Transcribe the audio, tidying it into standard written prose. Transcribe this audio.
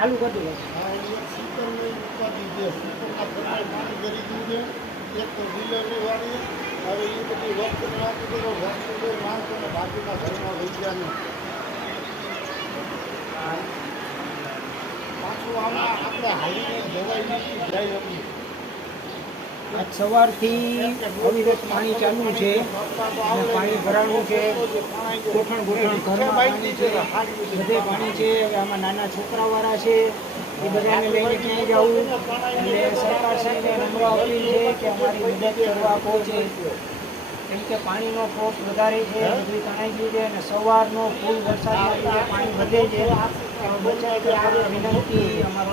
ચાલુ કરી દો. આ એક સિસ્ટમની ઉપાધિ છે. સિસ્ટમના ઘરમાં પાણી ભરી ગયું છે. એક તો ડિલિવરી વાળી હવે એ બધી વસ્તુને આપી દેવો વસ્તુ માણસોને બાકીના ઘરમાં લઈ ગયા નહીં. પાછું આમાં આપણે હાલીને જવાય નથી જાય એમ. આજ સવારથી અવિરત પાણી ચાલુ છે અને પાણી ભરાણું છે. ગોઠણ ઘરમાં પાણી છે, બધે પાણી છે. હવે આમાં નાના છોકરાવાળા છે એ બધાને લઈને ક્યાંય જવું એટલે સરકારશ્રીને નમ્ર અપીલ છે કે અમારી મદદ કરવા પહોંચે, કેમ કે પાણીનો ફોર્સ વધારે છે, બધું તણાઈ ગયું છે અને સવારનો ફૂલ વરસાદના લીધે પાણી વધે છે. બચાવ કરવા વિનંતી અમારો